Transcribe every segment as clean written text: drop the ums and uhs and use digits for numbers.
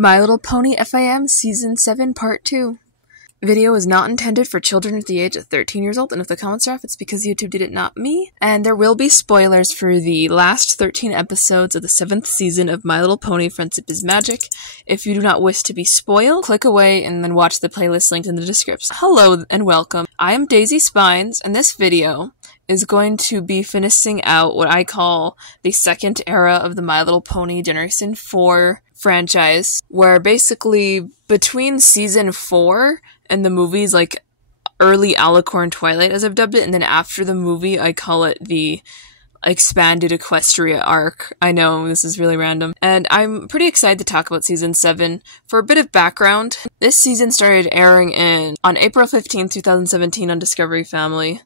My Little Pony FIM Season 7 Part 2. Video is not intended for children at the age of 13 years old, and if the comments are off, it's because YouTube did it, not me. And there will be spoilers for the last 13 episodes of the 7th season of My Little Pony Friendship is Magic. If you do not wish to be spoiled, click away and then watch the playlist linked in the description. Hello and welcome. I am Daisy Spines, and this video is going to be finishing out what I call the second era of the My Little Pony Generation 4 franchise, where basically between season 4 and the movies, like early Alicorn Twilight as I've dubbed it, and then after the movie I call it the expanded Equestria arc. I know, this is really random. And I'm pretty excited to talk about season 7. For a bit of background, this season started airing on April 15th, 2017 on Discovery Family,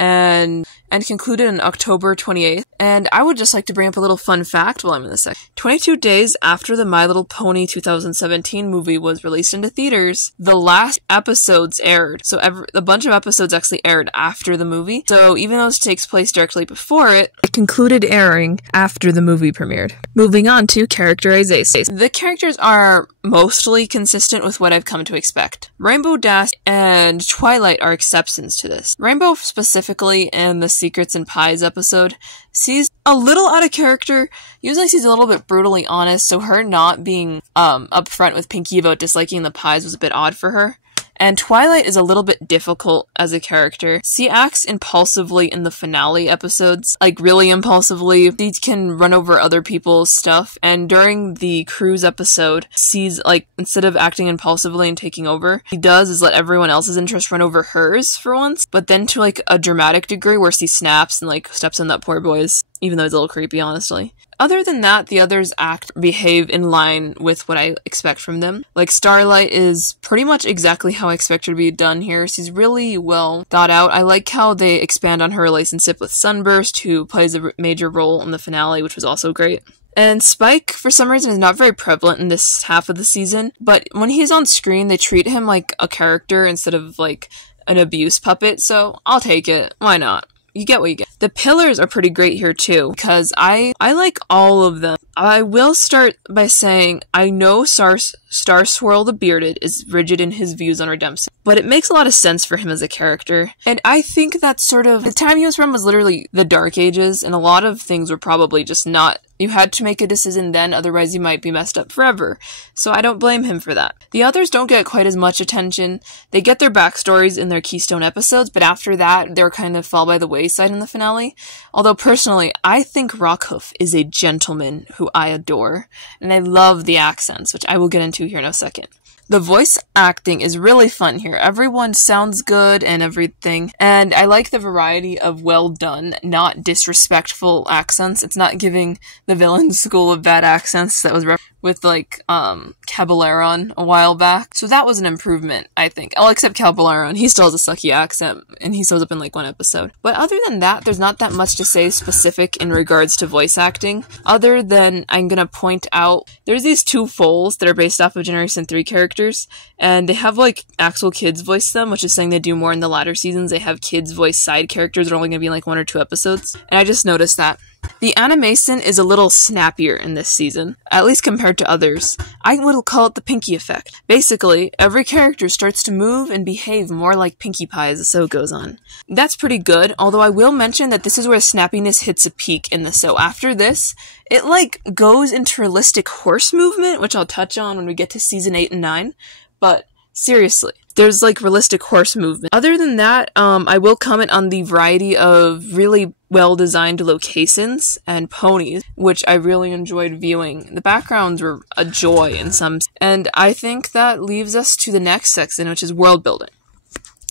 and concluded on October 28th. And I would just like to bring up a little fun fact while I'm in this section. 22 days after the My Little Pony 2017 movie was released into theaters, the last episodes aired. So a bunch of episodes actually aired after the movie. So even though this takes place directly before it, it concluded airing after the movie premiered. Moving on to characterization. The characters are mostly consistent with what I've come to expect. Rainbow Dash and Twilight are exceptions to this. Rainbow specifically in the Secrets and Pies episode sees a little out of character. Usually she's a little bit brutally honest, so her not being upfront with Pinkie about disliking the pies was a bit odd for her. And Twilight is a little bit difficult as a character. She acts impulsively in the finale episodes, like really impulsively. She can run over other people's stuff, and during the cruise episode, she's like, instead of acting impulsively and taking over, he does is let everyone else's interest run over hers for once, but then to like a dramatic degree where she snaps and like steps on that poor boy's, even though it's a little creepy, honestly. Other than that, the others behave in line with what I expect from them. Like, Starlight is pretty much exactly how I expect her to be done here. She's really well thought out. I like how they expand on her relationship with Sunburst, who plays a major role in the finale, which was also great. And Spike, for some reason, is not very prevalent in this half of the season, but when he's on screen, they treat him like a character instead of like an abuse puppet, so I'll take it. Why not? You get what you get. The pillars are pretty great here too, because I like all of them. I will start by saying I know Star Swirl the Bearded is rigid in his views on redemption, but it makes a lot of sense for him as a character. And I think that sort of, the time he was from was literally the Dark Ages, and a lot of things were probably just not, you had to make a decision then, otherwise you might be messed up forever. So I don't blame him for that. The others don't get quite as much attention. They get their backstories in their Keystone episodes, but after that, they're kind of fall by the wayside in the finale. Although personally, I think Rockhoof is a gentleman who I adore, and I love the accents, which I will get into here in a second. The voice acting is really fun here. Everyone sounds good and everything, and I like the variety of well done, not disrespectful accents. It's not giving the villain school of bad accents that was with like Cabaleron a while back. So that was an improvement, I think. I'll accept Cabaleron. He still has a sucky accent, and he shows up in like one episode. But other than that, there's not that much to say specific in regards to voice acting, other than I'm gonna point out there's these two foals that are based off of Generation 3 characters, and they have like actual kids voice them, which is saying they do more in the latter seasons. They have kids voice side characters that are only gonna be in like 1 or 2 episodes, and I just noticed that. The animation is a little snappier in this season, at least compared to others. I would call it the Pinkie effect. Basically, every character starts to move and behave more like Pinkie Pie as the show goes on. That's pretty good, although I will mention that this is where snappiness hits a peak in the show. After this, it like goes into realistic horse movement, which I'll touch on when we get to season 8 and 9, but seriously, there's like realistic horse movement. Other than that, I will comment on the variety of really well-designed locations and ponies, which I really enjoyed viewing. The backgrounds were a joy in some, and I think that leaves us to the next section, which is world building.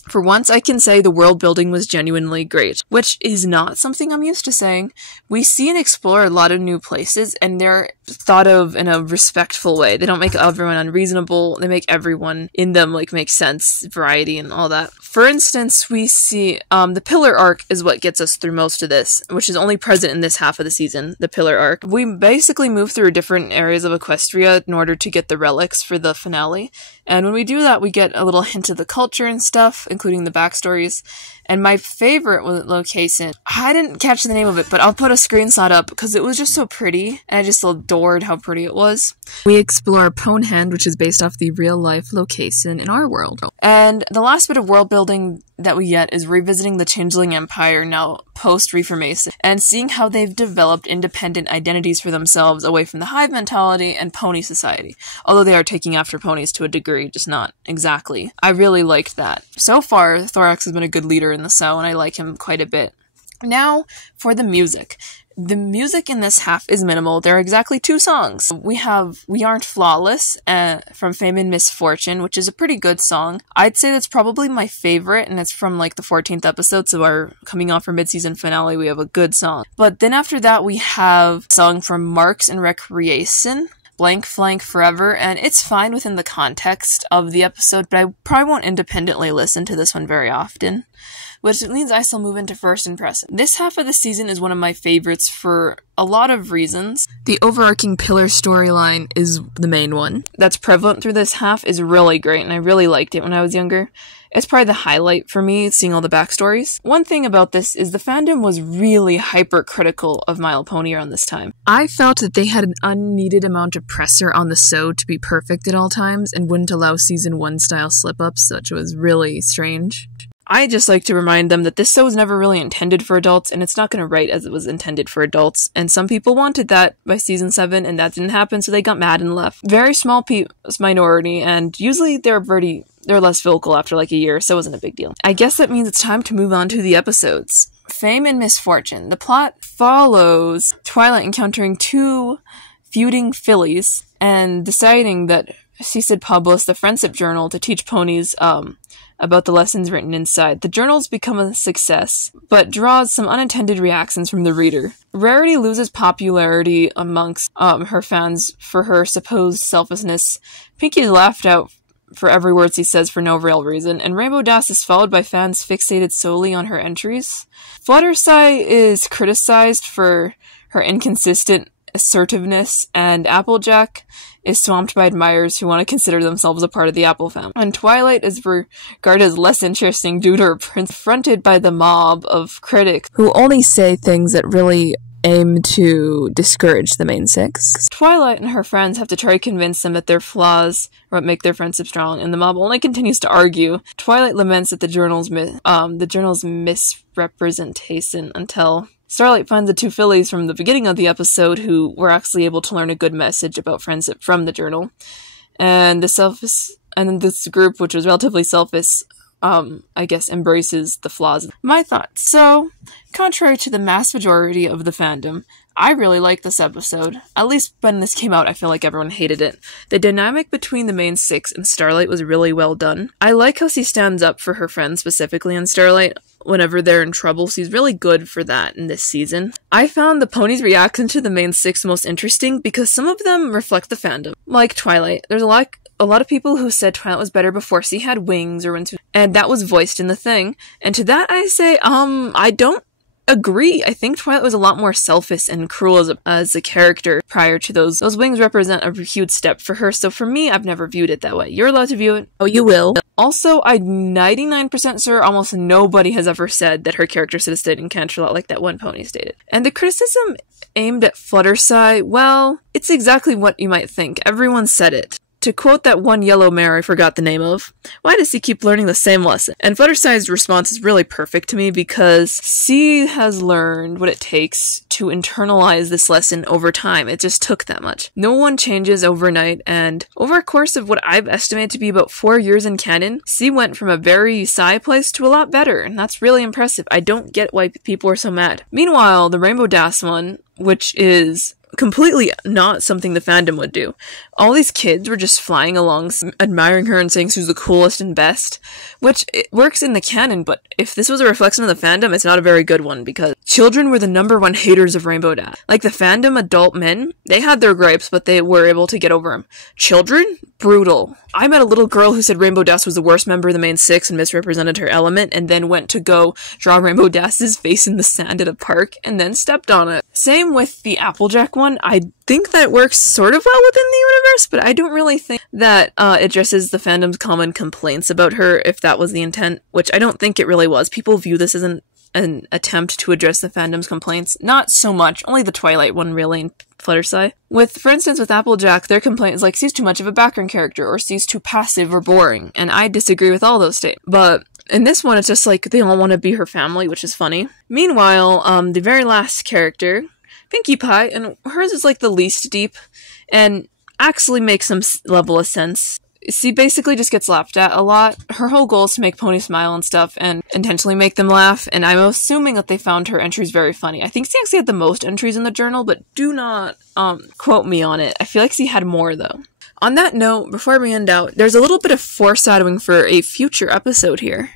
For once, I can say the world building was genuinely great, which is not something I'm used to saying. We see and explore a lot of new places, and they're thought of in a respectful way. They don't make everyone unreasonable. They make everyone in them like make sense, variety, and all that. For instance, we see the Pillar arc is what gets us through most of this, which is only present in this half of the season, the Pillar arc. We basically move through different areas of Equestria in order to get the relics for the finale, and when we do that, we get a little hint of the culture and stuff, including the backstories, And my favorite location, I didn't catch the name of it, but I'll put a screenshot up because it was just so pretty, and I just adored how pretty it was. We explore Ponehand, which is based off the real-life location in our world. And the last bit of world building that we get is revisiting the Changeling Empire now post-Reformation, and seeing how they've developed independent identities for themselves away from the hive mentality and pony society. Although they are taking after ponies to a degree, just not exactly. I really liked that. So far, Thorax has been a good leader in the show, and I like him quite a bit. Now, for the music. The music in this half is minimal. There are exactly 2 songs. We have We Aren't Flawless from Fame and Misfortune, which is a pretty good song. I'd say that's probably my favorite, and it's from like the 14th episode, so our coming off our mid-season finale, we have a good song. But then after that, we have a song from Marks and Recreation, Blank Flank Forever, and it's fine within the context of the episode, but I probably won't independently listen to this one very often. Which means I still move into First Impression. This half of the season is one of my favorites for a lot of reasons. The overarching pillar storyline is the main one. That's prevalent through this half is really great, and I really liked it when I was younger. It's probably the highlight for me, seeing all the backstories. One thing about this is the fandom was really hypercritical of My Little Pony around this time. I felt that they had an unneeded amount of pressure on the show to be perfect at all times, and wouldn't allow season 1 style slip-ups, which was really strange. I just like to remind them that this show was never really intended for adults, and it's not going to write as it was intended for adults, and some people wanted that by season 7, and that didn't happen, so they got mad and left. Very small minority, and usually they're less vocal after like a year, so it wasn't a big deal. I guess that means it's time to move on to the episodes. Fame and Misfortune. The plot follows Twilight encountering 2 feuding fillies, and deciding that she should publish the friendship journal to teach ponies, about the lessons written inside. The journals become a success, but draws some unintended reactions from the reader. Rarity loses popularity amongst her fans for her supposed selfishness. Pinkie is laughed out for every word she says for no real reason, and Rainbow Dash is followed by fans fixated solely on her entries. Fluttershy is criticized for her inconsistent assertiveness, and Applejack is swamped by admirers who want to consider themselves a part of the Apple family. And Twilight is regarded as less interesting due to her confronted by the mob of critics who only say things that really aim to discourage the main 6. Twilight and her friends have to try to convince them that their flaws are what make their friendship strong, and the mob only continues to argue. Twilight laments at the journal's misrepresentation until Starlight finds the 2 fillies from the beginning of the episode who were actually able to learn a good message about friendship from the journal. And this group, which was relatively selfish, I guess embraces the flaws. My thoughts. So, contrary to the mass majority of the fandom, I really liked this episode. At least when this came out, I feel like everyone hated it. The dynamic between the main 6 and Starlight was really well done. I like how she stands up for her friends, specifically in Starlight. Whenever they're in trouble, she's really good for that in this season. I found the ponies' reaction to the main 6 most interesting because some of them reflect the fandom. Like Twilight. There's a lot of people who said Twilight was better before she had wings, and that was voiced in the thing. And to that I say, I don't agree. I think Twilight was a lot more selfish and cruel as a character prior to those. Those wings represent a huge step for her, so for me, I've never viewed it that way. You're allowed to view it. Oh, you will. Also, I'm 99% sure almost nobody has ever said that her character should have stayed in Canterlot like that one pony stated. And the criticism aimed at Fluttershy, well, it's exactly what you might think. Everyone said it. To quote that one yellow mare I forgot the name of, why does he keep learning the same lesson? And Fluttershy's response is really perfect to me because she has learned what it takes to internalize this lesson over time. It just took that much. No one changes overnight, and over a course of what I've estimated to be about 4 years in canon, she went from a very sigh place to a lot better, and that's really impressive. I don't get why people are so mad. Meanwhile, the Rainbow Dash one, which is completely not something the fandom would do. All these kids were just flying along, admiring her and saying she's the coolest and best, which it works in the canon, but if this was a reflection of the fandom, it's not a very good one, because children were the #1 haters of Rainbow Dash. Like the fandom adult men, they had their gripes, but they were able to get over them. Children? Brutal. I met a little girl who said Rainbow Dash was the worst member of the main 6 and misrepresented her element, and then went to go draw Rainbow Dash's face in the sand at a park, and then stepped on it. Same with the Applejack one. think that works sort of well within the universe, but I don't really think that addresses the fandom's common complaints about her, if that was the intent, which I don't think it really was. People view this as an attempt to address the fandom's complaints. Not so much, only the Twilight one really, and Fluttershy. For instance, with Applejack, their complaint is like, she's too much of a background character, or she's too passive or boring, and I disagree with all those statements. But in this one, it's just like, they all want to be her family, which is funny. Meanwhile, the very last character, Pinkie Pie, and hers is like the least deep, and actually makes some level of sense. She basically just gets laughed at a lot. Her whole goal is to make Pony smile and stuff, and intentionally make them laugh, and I'm assuming that they found her entries very funny. I think she actually had the most entries in the journal, but do not quote me on it. I feel like she had more, though. On that note, before we end out, there's a little bit of foreshadowing for a future episode here.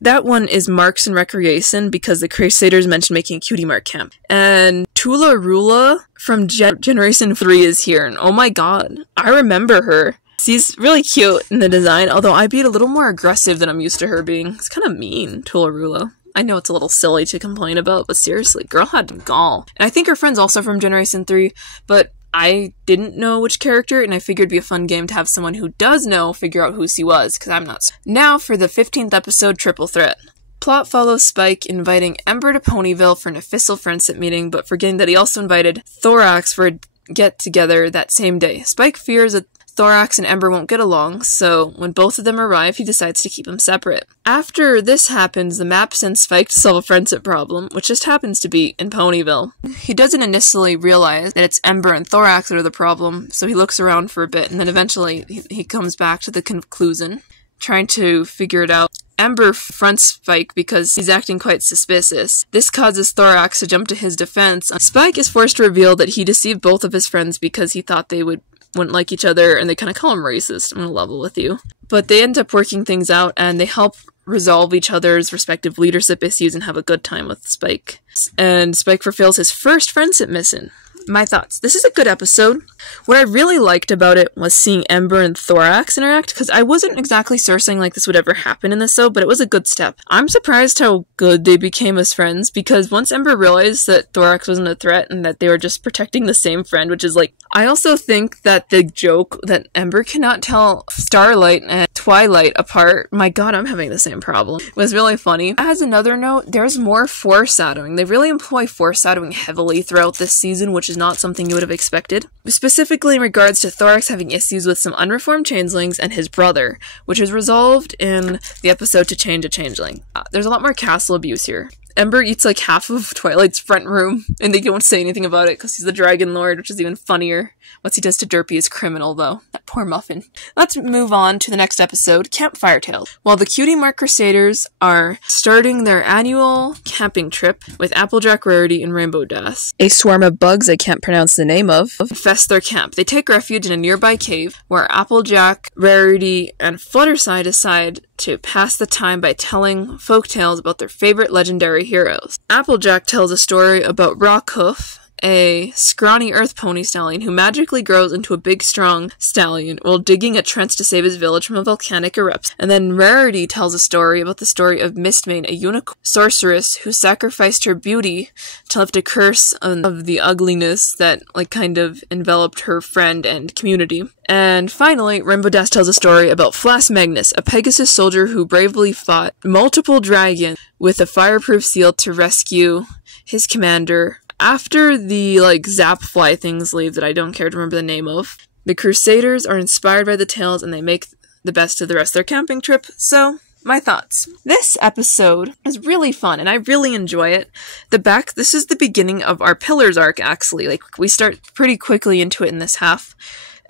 That one is Marks and Recreation, because the Crusaders mentioned making a Cutie Mark camp. And Tula Rula from Generation 3 is here, and oh my god, I remember her. She's really cute in the design, although I'd be a little more aggressive than I'm used to her being. It's kind of mean, Tula Rula. I know it's a little silly to complain about, but seriously, girl had gall. And I think her friend's also from Generation 3, but I didn't know which character, and I figured it'd be a fun game to have someone who does know figure out who she was, because I'm not. Now for the 15th episode, Triple Threat. Plot follows Spike inviting Ember to Ponyville for an official friendship meeting, but forgetting that he also invited Thorax for a get-together that same day. Spike fears that Thorax and Ember won't get along, so when both of them arrive, he decides to keep them separate. After this happens, the map sends Spike to solve a friendship problem, which just happens to be in Ponyville. He doesn't initially realize that it's Ember and Thorax that are the problem, so he looks around for a bit, and then eventually he comes back to the conclusion, trying to figure it out. Ember fronts Spike because he's acting quite suspicious. This causes Thorax to jump to his defense. Spike is forced to reveal that he deceived both of his friends because he thought they wouldn't like each other, and they kind of call him racist. I'm gonna level with you. But they end up working things out, and they help resolve each other's respective leadership issues and have a good time with Spike. And Spike fulfills his first friendship mission. My thoughts. This is a good episode. What I really liked about it was seeing Ember and Thorax interact, because I wasn't exactly certain like this would ever happen in this show, but it was a good step. I'm surprised how good they became as friends, because once Ember realized that Thorax wasn't a threat and that they were just protecting the same friend, which is like, I also think that the joke that Ember cannot tell Starlight and Twilight apart, my god, I'm having the same problem, was really funny. As another note, there's more foreshadowing. They really employ foreshadowing heavily throughout this season, which is not something you would have expected. Specifically in regards to Thorax having issues with some unreformed changelings and his brother, which is resolved in the episode To Change a Changeling. There's a lot more castle abuse here. Ember eats like half of Twilight's front room, and they don't say anything about it because he's the Dragon Lord, which is even funnier. What he does to Derpy is criminal, though. That poor muffin. Let's move on to the next episode, Campfire Tales. While the Cutie Mark Crusaders are starting their annual camping trip with Applejack, Rarity, and Rainbow Dash, a swarm of bugs I can't pronounce the name of infest their camp. They take refuge in a nearby cave where Applejack, Rarity, and Fluttershy decide to pass the time by telling folk tales about their favorite legendary heroes. Applejack tells a story about Rockhoof, a scrawny earth pony stallion who magically grows into a big, strong stallion while digging a trench to save his village from a volcanic eruption. And then Rarity tells a story about the story of Mistmane, a unicorn sorceress who sacrificed her beauty to lift a curse of the ugliness that, like, kind of enveloped her friend and community. And finally, Rainbow Dash tells a story about Flash Magnus, a Pegasus soldier who bravely fought multiple dragons with a fireproof seal to rescue his commander. After the, zap fly things leave that I don't care to remember the name of, the Crusaders are inspired by the tales and they make the best of the rest of their camping trip. So, my thoughts. This episode is really fun and I really enjoy it. This is the beginning of our Pillars arc, actually. We start pretty quickly into it in this half.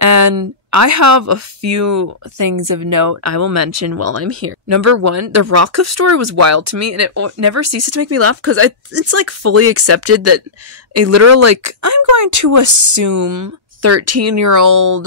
And I have a few things of note I will mention while I'm here. Number one, the Rockhoof story was wild to me, and it never ceases to make me laugh, because it's fully accepted that a literal, I'm going to assume 13-year-old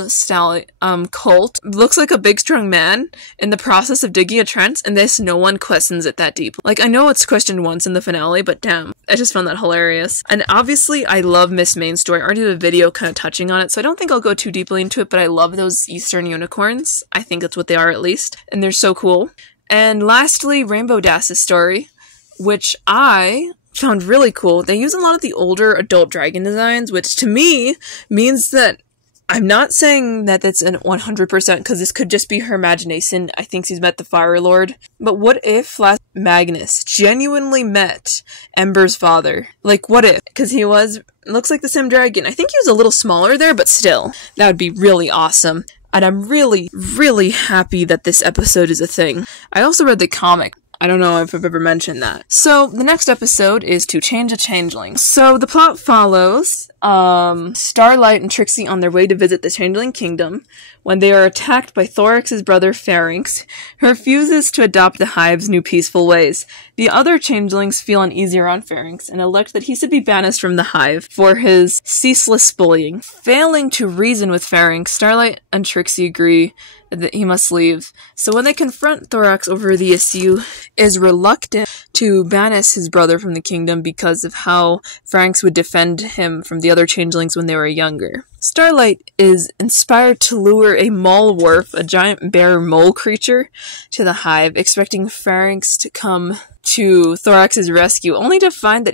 cult looks like a big strong man in the process of digging a trench, and no one questions it that deep. I know it's questioned once in the finale, but damn, I just found that hilarious. And obviously, I love Mistmane's story. I already did a video kind of touching on it, so I don't think I'll go too deeply into it, but I love those Eastern unicorns. I think that's what they are, at least, and they're so cool. And lastly, Rainbow Dash's story, which I found really cool. They use a lot of the older adult dragon designs, which to me means that I'm not saying that that's an 100% because this could just be her imagination. I think she's met the Fire Lord. But what if Magnus genuinely met Ember's father? Like, what if? Because he looks like the same dragon. I think he was a little smaller there, but still. That would be really awesome. And I'm really, really happy that this episode is a thing. I also read the comic. I don't know if I've ever mentioned that. So, the next episode is To Change a Changeling. So, the plot follows Starlight and Trixie on their way to visit the Changeling Kingdom when they are attacked by Thorax's brother Pharynx, who refuses to adopt the Hive's new peaceful ways. The other changelings feel uneasy around Pharynx and elect that he should be banished from the Hive for his ceaseless bullying. Failing to reason with Pharynx, Starlight and Trixie agree that he must leave. So when they confront Thorax over the issue, is reluctant to banish his brother from the kingdom because of how Pharynx would defend him from the other changelings when they were younger. Starlight is inspired to lure a Molwarf, a giant bear mole creature, to the Hive, expecting Pharynx to come to Thorax's rescue, only to find that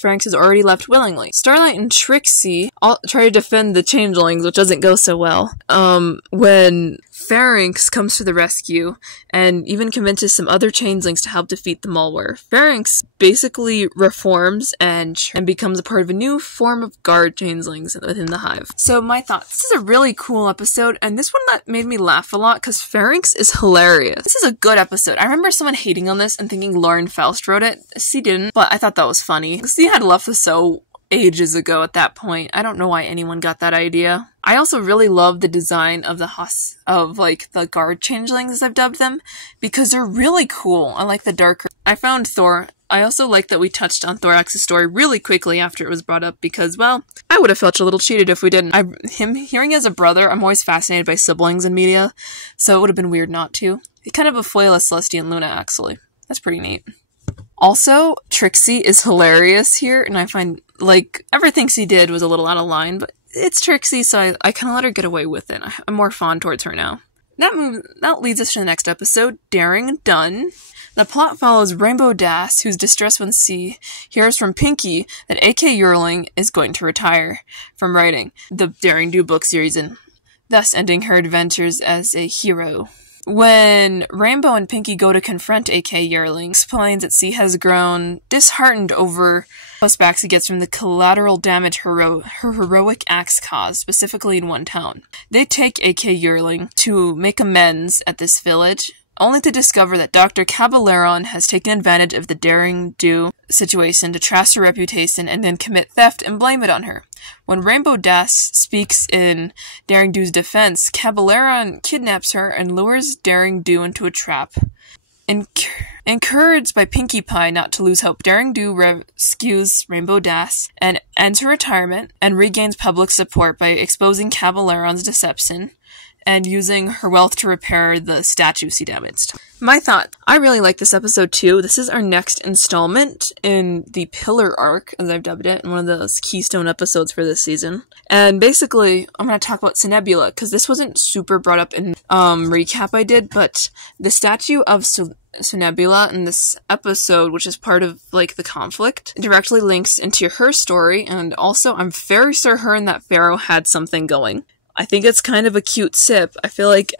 Pharynx has already left willingly. Starlight and Trixie try to defend the changelings, which doesn't go so well. When Pharynx comes to the rescue and even convinces some other changelings to help defeat the Molwarf. Pharynx basically reforms and becomes a part of a new form of guard changelings within the Hive. So my thoughts. This is a really cool episode, and this one made me laugh a lot because Pharynx is hilarious. This is a good episode. I remember someone hating on this and thinking Lauren Faust wrote it. She didn't, but I thought that was funny. She had left the show ages ago at that point. I don't know why anyone got that idea. I also really love the design of the guard changelings, as I've dubbed them, because they're really cool. I like the darker. I also like that we touched on Thorax's story really quickly after it was brought up because, well, I would have felt a little cheated if we didn't. Hearing as a brother, I'm always fascinated by siblings in media, so it would have been weird not to. He's kind of a foil of Celestia and Luna, actually. That's pretty neat. Also, Trixie is hilarious here, and I find, everything she did was a little out of line, but it's Trixie, so I kind of let her get away with it. I'm more fond towards her now. That leads us to the next episode, Daring Done. The plot follows Rainbow Dash, who's distressed when she hears from Pinky that A.K. Yearling is going to retire from writing the Daring Do book series, and thus ending her adventures as a hero. When Rainbow and Pinky go to confront A.K. Yearling, explains that she has grown disheartened over pushbacks he gets from the collateral damage her heroic acts caused, specifically in one town. They take A.K. Yearling to make amends at this village, only to discover that Dr. Caballeron has taken advantage of the Daring Do situation to trash her reputation and then commit theft and blame it on her. When Rainbow Dash speaks in Daring Do's defense, Caballeron kidnaps her and lures Daring Do into a trap. Encouraged by Pinkie Pie not to lose hope, Daring Do rescues Rainbow Dash and ends her retirement and regains public support by exposing Caballeron's deception and using her wealth to repair the statue she damaged. My thought. I really like this episode too. This is our next installment in the Pillar arc, as I've dubbed it, in one of those keystone episodes for this season. And basically, I'm going to talk about Cinebula, because this wasn't super brought up in recap I did, but the statue of Cinebula in this episode, which is part of, the conflict, directly links into her story, and also I'm very sure her and that pharaoh had something going. I think it's kind of a cute sip. I feel like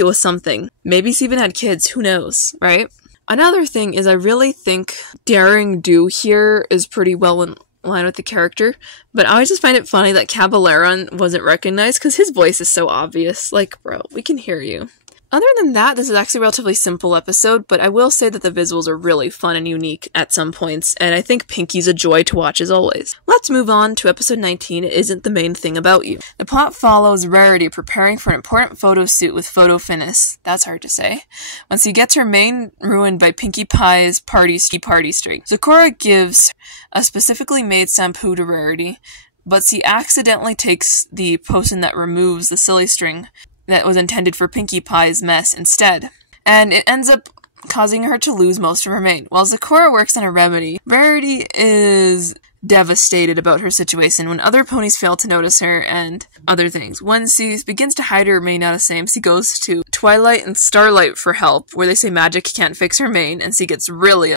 it was something. Maybe she even had kids, who knows, right? Another thing is I really think Daring Do here is pretty well in line with the character, but I just find it funny that Caballeron wasn't recognized because his voice is so obvious. Bro, we can hear you. Other than that, this is actually a relatively simple episode, but I will say that the visuals are really fun and unique at some points, and I think Pinky's a joy to watch as always. Let's move on to episode 19, It Isn't the Main Thing About You. The plot follows Rarity preparing for an important photo shoot with Photo Finis, that's hard to say, when she gets her mane ruined by Pinkie Pie's party streak. Sakura gives a specifically made shampoo to Rarity, but she accidentally takes the potion that removes the silly string that was intended for Pinkie Pie's mess instead, and it ends up causing her to lose most of her mane. While Sakura works on a remedy, Rarity is devastated about her situation when other ponies fail to notice her and other things. When she begins to hide her mane out of shame, she goes to Twilight and Starlight for help, where they say magic can't fix her mane, and she gets really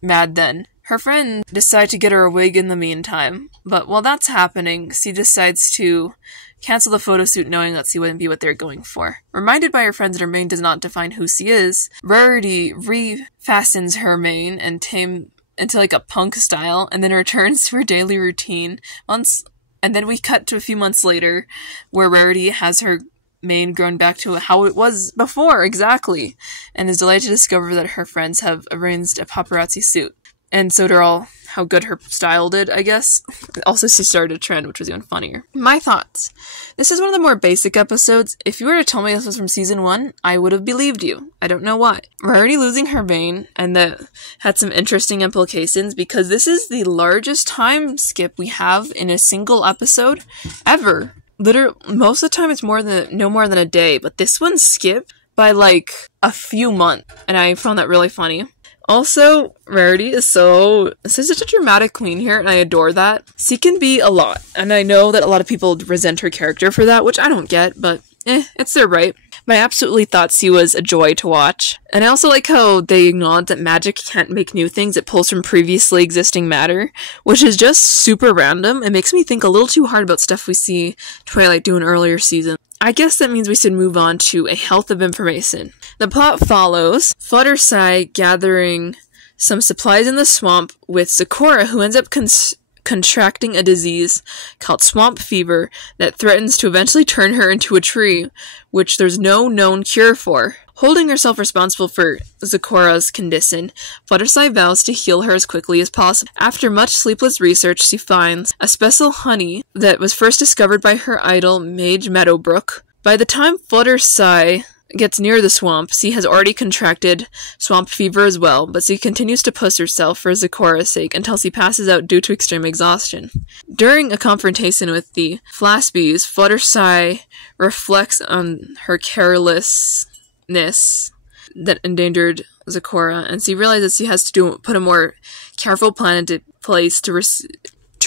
mad then. Her friend decides to get her a wig in the meantime, but while that's happening, C decides to cancel the photo shoot knowing that C wouldn't be what they're going for. Reminded by her friends that her mane does not define who C is, Rarity refastens her mane and tame into like a punk style, and then returns to her daily routine. And then we cut to a few months later, where Rarity has her mane grown back to how it was before, exactly, and is delighted to discover that her friends have arranged a paparazzi suit. And so they're all how good her style did, I guess. Also, she started a trend, which was even funnier. My thoughts. This is one of the more basic episodes. If you were to tell me this was from season 1, I would have believed you. I don't know why. We're already losing her mane, and that had some interesting implications, because this is the largest time skip we have in a single episode ever. Literally, most of the time it's no more than a day, but this one skipped by like a few months, and I found that really funny. Also, Rarity is such a dramatic queen here, and I adore that. She can be a lot, and I know that a lot of people resent her character for that, which I don't get, but it's their right. But I absolutely thought she was a joy to watch. And I also like how they acknowledge that magic can't make new things, it pulls from previously existing matter, which is just super random. It makes me think a little too hard about stuff we see Twilight do in earlier seasons. I guess that means we should move on to a health of information. The plot follows Fluttershy gathering some supplies in the swamp with Zecora, who ends up contracting a disease called swamp fever that threatens to eventually turn her into a tree, which there's no known cure for. Holding herself responsible for Zecora's condition, Fluttershy vows to heal her as quickly as possible. After much sleepless research, she finds a special honey that was first discovered by her idol, Mage Meadowbrook. By the time Fluttershy gets near the swamp, she has already contracted swamp fever as well, but she continues to push herself for Zecora's sake until she passes out due to extreme exhaustion. During a confrontation with the Flaspies, Fluttershy reflects on her carelessness that endangered Zecora, and she realizes she has to put a more careful plan into place to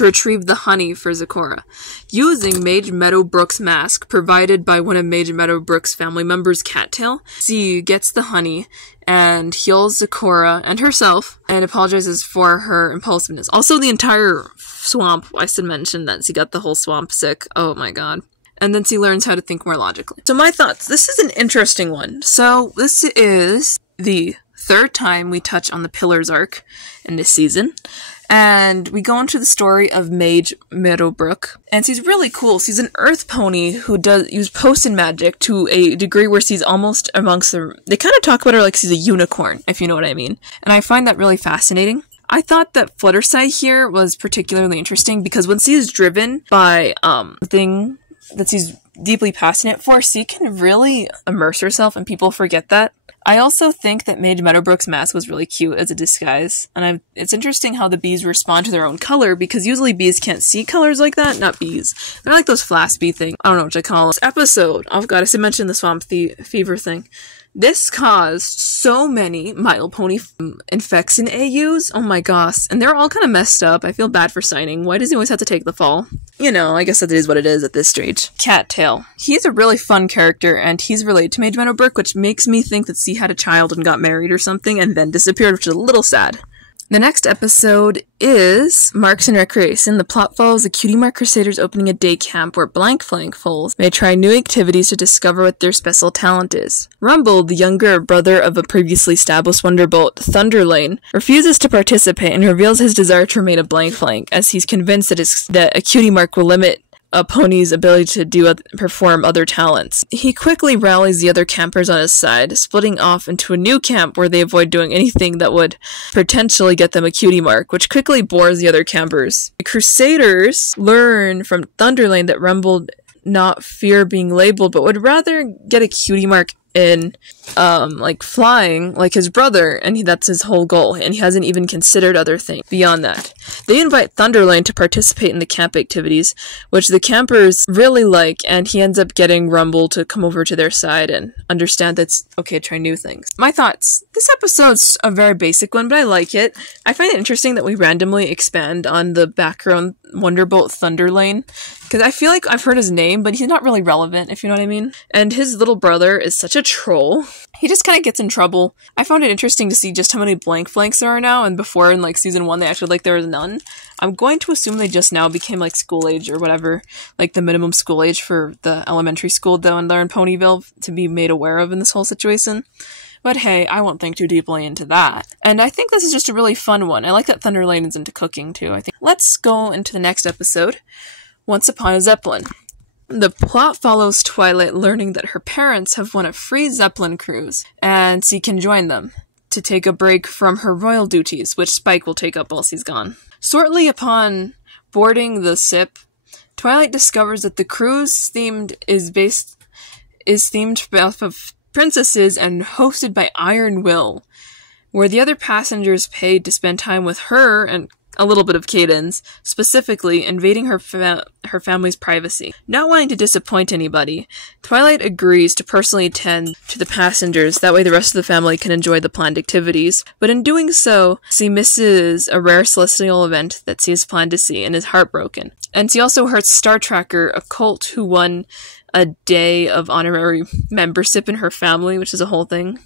retrieve the honey for Zecora. Using Mage Meadowbrook's mask, provided by one of Mage Meadowbrook's family members, Cattail, she gets the honey and heals Zecora and herself, and apologizes for her impulsiveness. Also, the entire swamp, I should mention that she got the whole swamp sick. Oh my god. And then she learns how to think more logically. So my thoughts. This is an interesting one. So this is the third time we touch on the Pillars arc in this season. And we go into the story of Mage Meadowbrook. And she's really cool. She's an earth pony who does use potion magic to a degree where she's almost amongst the... They kind of talk about her like she's a unicorn, if you know what I mean. And I find that really fascinating. I thought that Fluttershy here was particularly interesting because when she is driven by thing that she's deeply passionate for, she can really immerse herself, and people forget that. I also think that Mage Meadowbrook's mask was really cute as a disguise, and it's interesting how the bees respond to their own color, because usually bees can't see colors like that. Not bees. They're like those Flaspy thing. I don't know what to call them. This episode, oh god, I should mention the swamp fever thing. This caused so many My Little Pony infection AUs. Oh my gosh. And they're all kind of messed up. I feel bad for signing. Why does he always have to take the fall? You know, I guess that is what it is at this stage. Cattail. He's a really fun character, and he's related to Mage Meadowbrook, which makes me think that she had a child and got married or something, and then disappeared, which is a little sad. The next episode is Marks and Recreation. The plot follows the Cutie Mark Crusaders opening a day camp where blank foals may try new activities to discover what their special talent is. Rumble, the younger brother of a previously established Wonderbolt, Thunderlane, refuses to participate and reveals his desire to remain a blank as he's convinced that a Cutie Mark will limit a pony's ability to perform other talents. He quickly rallies the other campers on his side, splitting off into a new camp where they avoid doing anything that would potentially get them a Cutie Mark, which quickly bores the other campers. The Crusaders learn from Thunderlane that Rumble not fear being labeled, but would rather get a Cutie Mark in flying like his brother, and that's his whole goal, and he hasn't even considered other things beyond that. They invite Thunderlane to participate in the camp activities, which the campers really like, and he ends up getting Rumble to come over to their side and understand that it's okay to try new things. My thoughts. This episode's a very basic one, but I like it. I find it interesting that we randomly expand on the background Wonderbolt Thunderlane, because I feel like I've heard his name, but he's not really relevant, if you know what I mean. And his little brother is such a troll. He just kind of gets in trouble. I found it interesting to see just how many blank flanks there are now, and before in like season 1 they acted like there was none. I'm going to assume they just now became like school age or whatever, like the minimum school age for the elementary school down there in Ponyville to be made aware of in this whole situation. But hey, I won't think too deeply into that. And I think this is just a really fun one. I like that Thunderlane is into cooking too, I think. Let's go into the next episode, Once Upon a Zeppelin. The plot follows Twilight learning that her parents have won a free Zeppelin cruise, and she can join them to take a break from her royal duties, which Spike will take up while she's gone. Shortly upon boarding the ship, Twilight discovers that the cruise is themed off of princesses and hosted by Iron Will, where the other passengers paid to spend time with her and a little bit of Cadence, specifically invading her family's privacy. Not wanting to disappoint anybody, Twilight agrees to personally attend to the passengers, that way the rest of the family can enjoy the planned activities, but in doing so, she misses a rare celestial event that she has planned to see and is heartbroken. And she also hurts Star Tracker, a cult who won a day of honorary membership in her family, which is a whole thing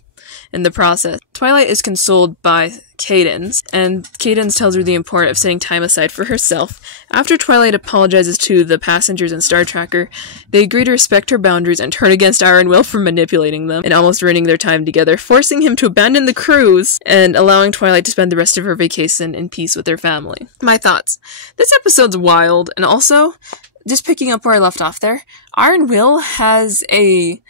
in the process. Twilight is consoled by Cadence, and Cadence tells her the importance of setting time aside for herself. After Twilight apologizes to the passengers and Star Tracker, they agree to respect her boundaries and turn against Iron Will for manipulating them and almost ruining their time together, forcing him to abandon the cruise and allowing Twilight to spend the rest of her vacation in peace with her family. My thoughts. This episode's wild, and also, just picking up where I left off there, Iron Will has a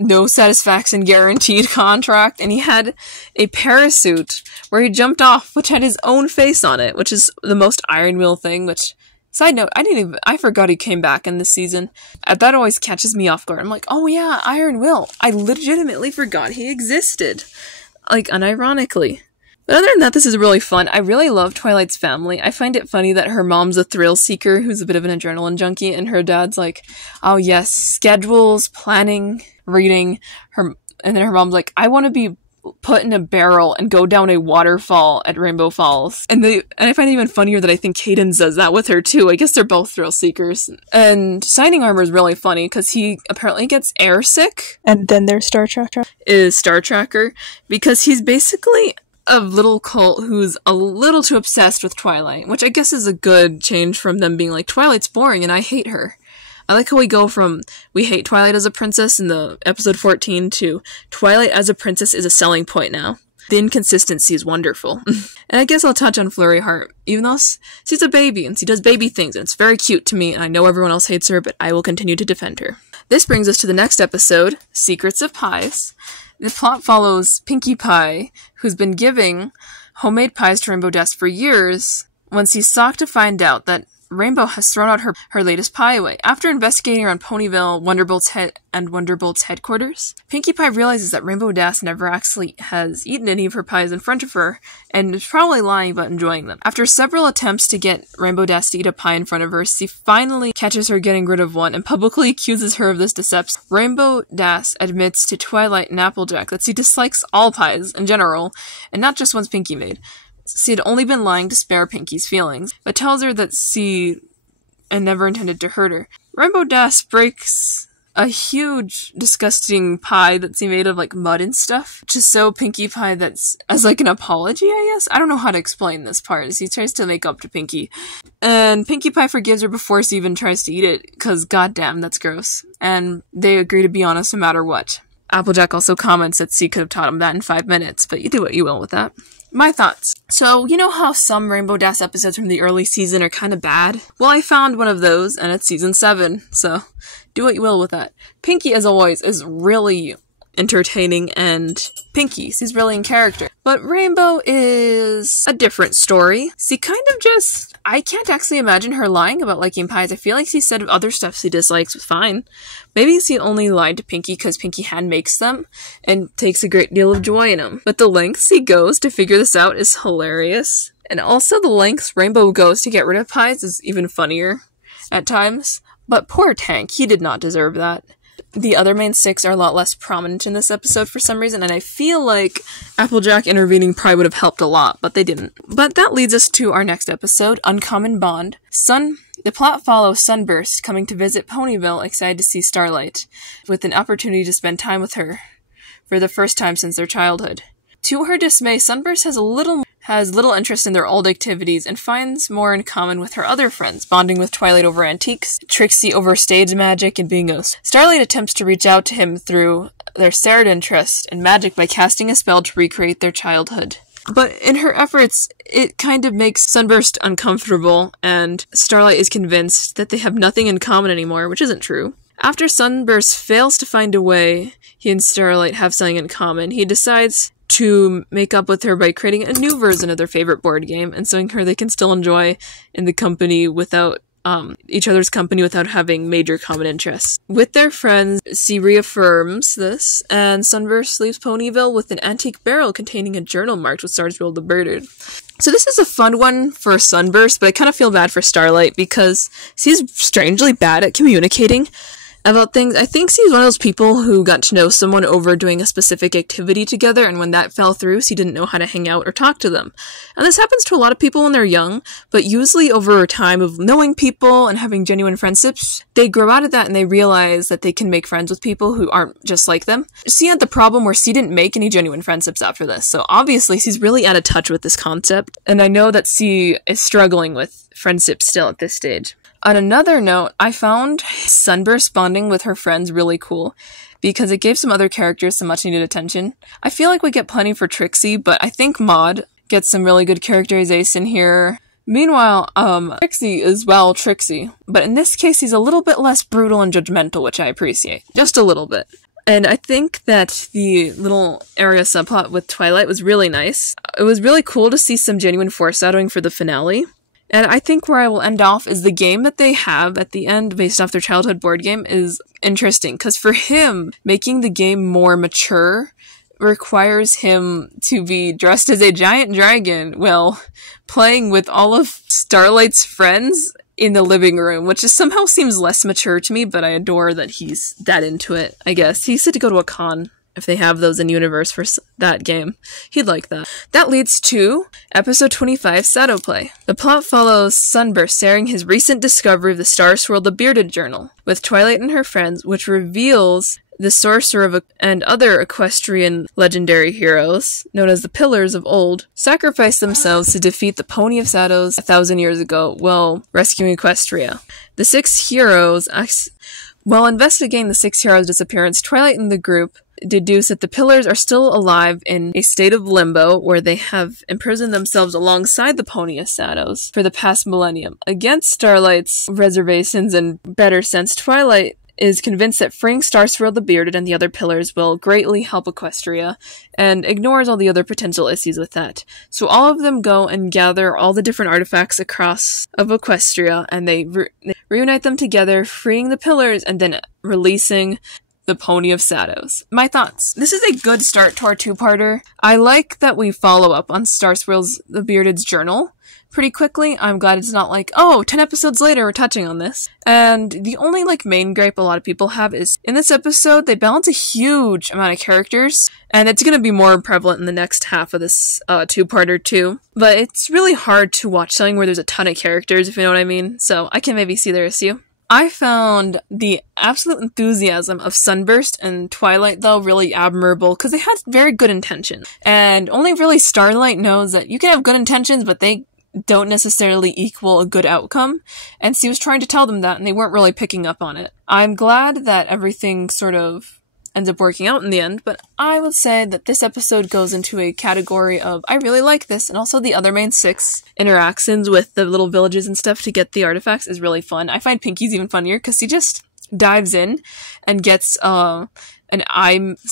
no satisfaction guaranteed contract, and he had a parachute where he jumped off, which had his own face on it, which is the most Iron Will thing, which, side note, I forgot he came back in this season. That always catches me off guard. I'm like, oh yeah, Iron Will. I legitimately forgot he existed. Unironically. But other than that, this is really fun. I really love Twilight's family. I find it funny that her mom's a thrill seeker who's a bit of an adrenaline junkie, and her dad's like, oh yes, schedules, planning, reading. And then her mom's like, I want to be put in a barrel and go down a waterfall at Rainbow Falls. And I find it even funnier that I think Cadence does that with her too. I guess they're both thrill seekers. And Shining Armor is really funny because he apparently gets airsick. And then there's Star Tracker. Is Star Tracker, because he's basically a little cult who's a little too obsessed with Twilight, which I guess is a good change from them being like, Twilight's boring and I hate her. I like how we go from, we hate Twilight as a princess in the episode 14 to Twilight as a princess is a selling point now. The inconsistency is wonderful. And I guess I'll touch on Flurry Heart, even though she's a baby and she does baby things and it's very cute to me, and I know everyone else hates her, but I will continue to defend her. This brings us to the next episode, Secrets of Pies. The plot follows Pinkie Pie, who's been giving homemade pies to Rainbow Dash for years, when she's shocked to find out that Rainbow has thrown out her latest pie away. After investigating around Ponyville, Wonderbolt's headquarters, Pinkie Pie realizes that Rainbow Dash never actually has eaten any of her pies in front of her, and is probably lying about enjoying them. After several attempts to get Rainbow Dash to eat a pie in front of her, she finally catches her getting rid of one and publicly accuses her of this deception. Rainbow Dash admits to Twilight and Applejack that she dislikes all pies in general, and not just ones Pinkie made. She had only been lying to spare Pinkie's feelings, but tells her that she never intended to hurt her. Rainbow Dash breaks a huge, disgusting pie that she made of, mud and stuff, to show Pinkie Pie that's as, an apology, I guess? I don't know how to explain this part, as he tries to make up to Pinkie. And Pinkie Pie forgives her before she even tries to eat it, because goddamn, that's gross. And they agree to be honest no matter what. Applejack also comments that she could have taught him that in 5 minutes, but you do what you will with that. My thoughts. So, you know how some Rainbow Dash episodes from the early season are kind of bad? Well, I found one of those, and it's season 7, so do what you will with that. Pinkie, as always, is really entertaining, and Pinkie, she's really in character. But Rainbow is a different story. She kind of just, I can't actually imagine her lying about liking pies. I feel like she said other stuff she dislikes was fine. Maybe she only lied to Pinkie because Pinkie hand makes them and takes a great deal of joy in them. But the lengths she goes to figure this out is hilarious. And also the lengths Rainbow goes to get rid of pies is even funnier at times. But poor Tank, he did not deserve that. The other main six are a lot less prominent in this episode for some reason, and I feel like Applejack intervening probably would have helped a lot, but they didn't. But that leads us to our next episode, Uncommon Bond. The plot follows Sunburst coming to visit Ponyville, excited to see Starlight, with an opportunity to spend time with her for the first time since their childhood. To her dismay, Sunburst has little interest in their old activities and finds more in common with her other friends, bonding with Twilight over antiques, Trixie over stage magic and bingos. Starlight attempts to reach out to him through their shared interest in magic by casting a spell to recreate their childhood. But in her efforts, it kind of makes Sunburst uncomfortable, and Starlight is convinced that they have nothing in common anymore, which isn't true. After Sunburst fails to find a way he and Starlight have something in common, he decides to make up with her by creating a new version of their favorite board game and showing her they can still enjoy in the company without each other's company without having major common interests. With their friends, she reaffirms this, and Sunburst leaves Ponyville with an antique barrel containing a journal marked with Starsfield the Bearded. So this is a fun one for Sunburst, but I kind of feel bad for Starlight because she's strangely bad at communicating about things. I think she's one of those people who got to know someone over doing a specific activity together, and when that fell through, she didn't know how to hang out or talk to them. And this happens to a lot of people when they're young, but usually over time of knowing people and having genuine friendships, they grow out of that and they realize that they can make friends with people who aren't just like them. She had the problem where she didn't make any genuine friendships after this, so obviously she's really out of touch with this concept, and I know that she is struggling with friendships still at this stage. On another note, I found Sunburst bonding with her friends really cool because it gave some other characters some much needed attention. I feel like we get plenty for Trixie, but I think Maud gets some really good characterization here. Meanwhile, Trixie is, well, Trixie, but in this case he's a little bit less brutal and judgmental, which I appreciate. Just a little bit. And I think that the little area subplot with Twilight was really nice. It was really cool to see some genuine foreshadowing for the finale. And I think where I will end off is the game that they have at the end based off their childhood board game is interesting. Because for him, making the game more mature requires him to be dressed as a giant dragon while playing with all of Starlight's friends in the living room, which somehow seems less mature to me, but I adore that he's that into it, I guess. He said to go to a con if they have those in universe for that game. He'd like that. That leads to episode 25, Shadow Play. The plot follows Sunburst sharing his recent discovery of the Star Swirl the Bearded Journal with Twilight and her friends, which reveals the sorcerer and other equestrian legendary heroes, known as the Pillars of Old, sacrificed themselves to defeat the Pony of Shadows 1,000 years ago while rescuing Equestria. The six heroes, while investigating the six heroes' disappearance, Twilight and the group deduce that the Pillars are still alive in a state of limbo where they have imprisoned themselves alongside the Pony of Shadows for the past millennium. Against Starlight's reservations and better sense, Twilight is convinced that freeing Starsfield the Bearded and the other Pillars will greatly help Equestria, and ignores all the other potential issues with that. So all of them go and gather all the different artifacts across of Equestria, and they reunite them together, freeing the Pillars, and then releasing the Pony of Shadows. My thoughts. This is a good start to our two-parter. I like that we follow up on Starswirl's the Bearded's journal pretty quickly. I'm glad it's not like, 10 episodes later we're touching on this. And the only main gripe a lot of people have is, in this episode, they balance a huge amount of characters, and it's going to be more prevalent in the next half of this two-parter too. But it's really hard to watch something where there's a ton of characters, if you know what I mean. So I can maybe see their issue. I found the absolute enthusiasm of Sunburst and Twilight, though, really admirable, because they had very good intentions. And only really Starlight knows that you can have good intentions, but they don't necessarily equal a good outcome. And she was trying to tell them that, and they weren't really picking up on it. I'm glad that everything sort of ends up working out in the end, but I would say that this episode goes into a category of I really like this, and also the other main six interactions with the little villages and stuff to get the artifacts is really fun. I find Pinky's even funnier because he just dives in and gets an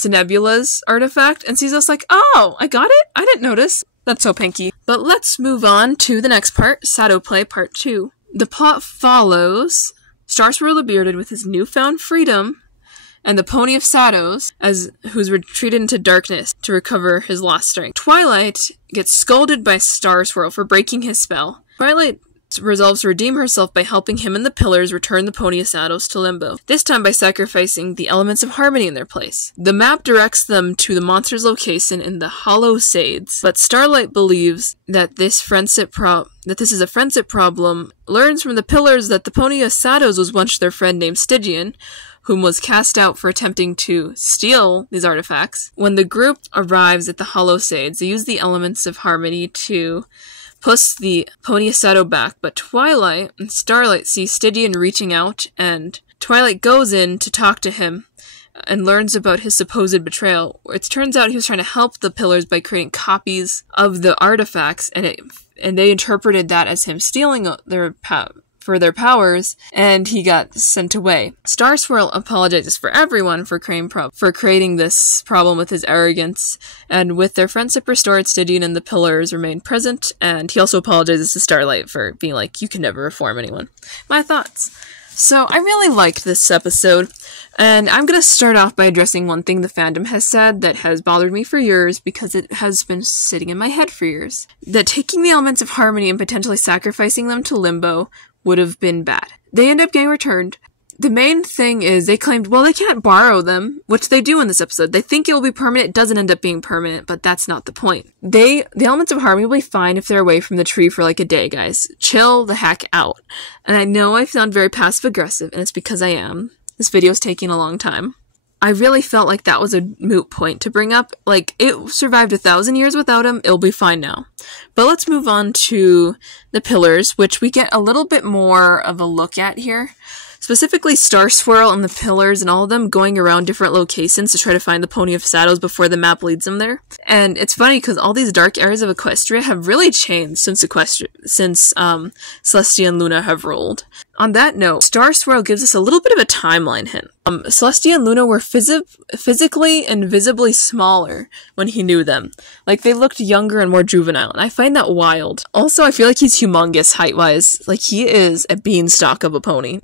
Nebula's artifact, and she's just like, oh, I got it? I didn't notice. That's so Pinky. But let's move on to the next part, Shadow Play Part 2. The plot follows Starswirl the Bearded with his newfound freedom and the Pony of Shadows, who's retreated into darkness to recover his lost strength. Twilight gets scolded by Star Swirl for breaking his spell. Twilight resolves to redeem herself by helping him and the Pillars return the Pony of Shadows to Limbo, this time by sacrificing the elements of harmony in their place. The map directs them to the monster's location in the Hollow Shades, but Starlight believes that this is a friendship problem, learns from the Pillars that the Pony of Shadows was once their friend named Stygian, whom was cast out for attempting to steal these artifacts. When the group arrives at the Hollow Shades, they use the elements of harmony to push the Pony of Shadow back, but Twilight and Starlight see Stygian reaching out, and Twilight goes in to talk to him and learns about his supposed betrayal. It turns out he was trying to help the Pillars by creating copies of the artifacts, and they interpreted that as him stealing their powers, and he got sent away. Star Swirl apologizes for everyone for creating this problem with his arrogance, and with their friendship restored, Stygian and the Pillars remain present, and he also apologizes to Starlight for being like, you can never reform anyone. My thoughts. So, I really liked this episode, and I'm gonna start off by addressing one thing the fandom has said that has bothered me for years, because it has been sitting in my head for years. That taking the elements of harmony and potentially sacrificing them to Limbo would have been bad. They end up getting returned. The main thing is they claimed, well, they can't borrow them, which they do in this episode. They think it will be permanent. It doesn't end up being permanent, but that's not the point. The elements of harmony will be fine if they're away from the tree for like a day, guys. Chill the heck out. And I know I sound very passive-aggressive, and it's because I am. This video's taking a long time. I really felt like that was a moot point to bring up. Like, it survived 1,000 years without him, it'll be fine now. But let's move on to the Pillars, which we get a little bit more of a look at here. Specifically, Star Swirl and the Pillars and all of them going around different locations to try to find the Pony of Shadows before the map leads them there. And it's funny because all these dark areas of Equestria have really changed since Celestia and Luna have ruled. On that note, Star Swirl gives us a little bit of a timeline hint. Celestia and Luna were physically and visibly smaller when he knew them. Like, they looked younger and more juvenile, and I find that wild. Also, I feel like he's humongous height-wise. Like, he is a beanstalk of a pony.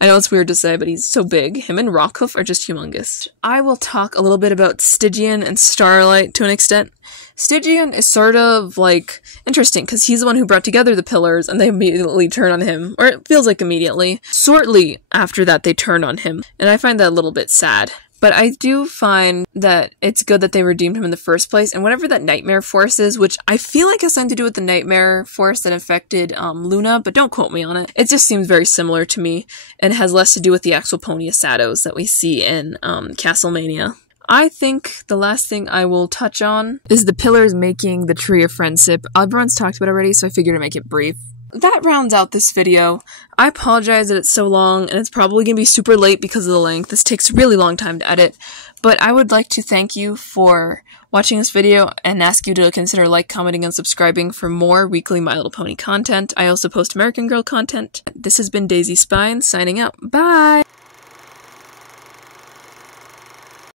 I know it's weird to say, but he's so big. Him and Rockhoof are just humongous. I will talk a little bit about Stygian and Starlight to an extent. Stygian is sort of, like, interesting, because he's the one who brought together the Pillars, and they immediately turn on him. Or it feels like immediately. Shortly after that, they turn on him. And I find that a little bit sad. But I do find that it's good that they redeemed him in the first place, and whatever that nightmare force is, which I feel like has something to do with the nightmare force that affected Luna, but don't quote me on it. It just seems very similar to me, and has less to do with the actual Pony of Shadows that we see in Castlemania. I think the last thing I will touch on is the Pillars making the Tree of Friendship. Everyone's talked about it already, so I figured to make it brief. That rounds out this video. I apologize that it's so long, and it's probably going to be super late because of the length. This takes a really long time to edit, but I would like to thank you for watching this video and ask you to consider commenting, and subscribing for more weekly My Little Pony content. I also post American Girl content. This has been Daisy Spine, signing out. Bye!